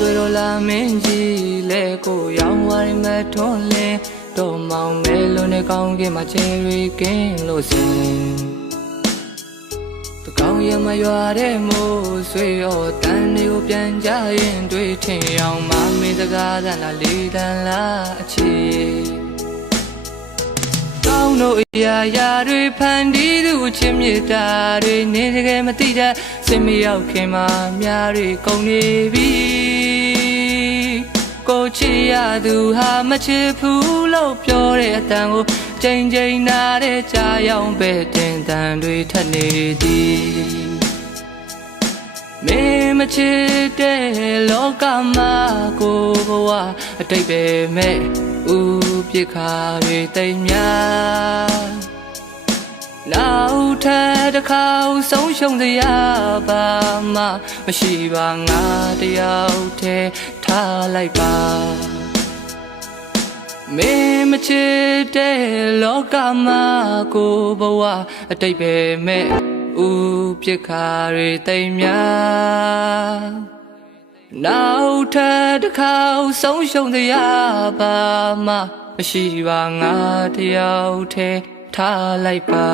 တွေတော့လာမင်းကြီးလဲကိုရောင်ဝါရီမထွန်းလင်းတော့မောင်မဲလုံးနဲ့ကောင်းကင်မှာချေရီကင်းလို့စင်ကောင်းရမရွာတဲ့မိုးဆွေရောတန်တွေကိုပြန်ကြရင်တွေ့ထင်အောင်မမင်းစကားသံလားလေးတန်လားအချီကောင်းတို့အရာတွေဖန်တီးသူချစ်မြတ်တာတွေနေတကယ်မသိတဲ့စင်မရောက်ခင်မှာများတွေကုန်နေပြီကိုချစ်ရသူဟာမချစ်ဘူးလို့ပြောတဲ့အတန်ကိုချိန်ချိန်နာတဲ့ကြာရောက်ပဲတင်တန်တွေထက်နေသည်မင်းမချစ်တဲ့လောကမှာကိုဘဝအတိတ်ပဲမဲ့ဦးပြစ်ခါတွေတိမ်များနောက်ထပ်တစ်ခါဆုံးရှုံးစရာပါမှမရှိပါငါတယောက်တည်းထားလိုက်ပါမင်းမချစ်တဲ့လောကမှာကိုဘဝအတိတ်ပဲမဲ့ဦးပြစ်ခါတွေတိမ်များနောက်ထပ်တစ်ခါဆုံးရှုံးစရာပါမှမရှိပါငါတယောက်တည်းထားလိုက်ပါ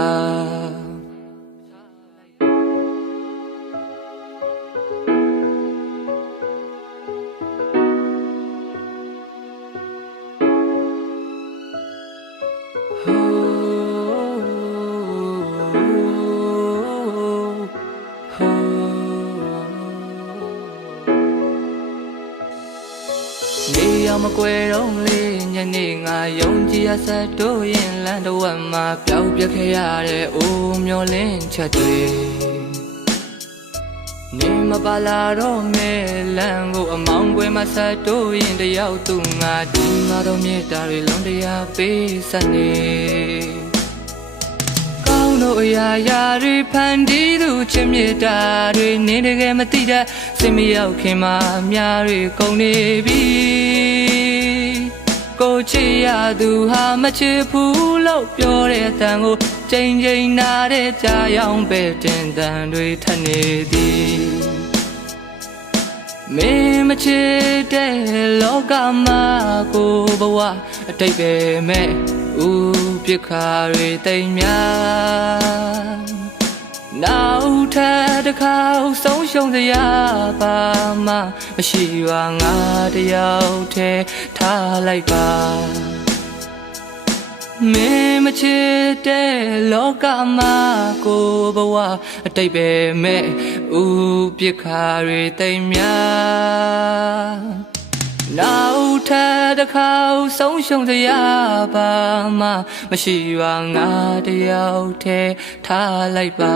နေအောင်မကွယ်တော့လေညနေငါယုံကြည်ရဆက်တို့ရင်လမ်းတစ်ဝက်မှာပျောက်ပြက်ခဲ့ရတဲ့အိုးမျောလင်းချက်တွေနေမပါလာတော့မဲလမ်းကိုအမောင်းကွယ်မှာဆက်တို့ရင်တယောက်သူငါဒီမှာတော့မြေတာတွေလွန်တရားပေးဆက်နေတို့အရာတွေဖန်တီးသူချစ်မြတ်တာတွေနေတကယ်မသိတဲ့စင်မရောက်ခင်မှာအများတွေကုန်နေပြီကိုချစ်ရသူဟာမချစ်ဘူးလို့ပြောတဲ့အတန်ကိုချိန်ချိန်နာတဲ့ကြာရောက်ပဲတင်တန်တွေထက်နေသည်မင်းမချစ်တဲ့လောကမှာကိုဘဝအတိတ်ပဲမဲ့ဦးပြစ်ခါတွေတိမ်များနောက်ထပ်တစ်ခါဆုံးရှုံးစရာပါမှမရှိပါငါတယောက်တည်းထားလိုက်ပါမင်းမချစ်တဲ့လောကမှာကိုဘဝအတိတ်ပဲမဲ့ဦးပြစ်ခါတွေတိမ်များနောက်ထပ်တစ်ခါဆုံးရှုံးစရာပါမှမရှိပါငါတယောက်တည်းထားလိုက်ပါ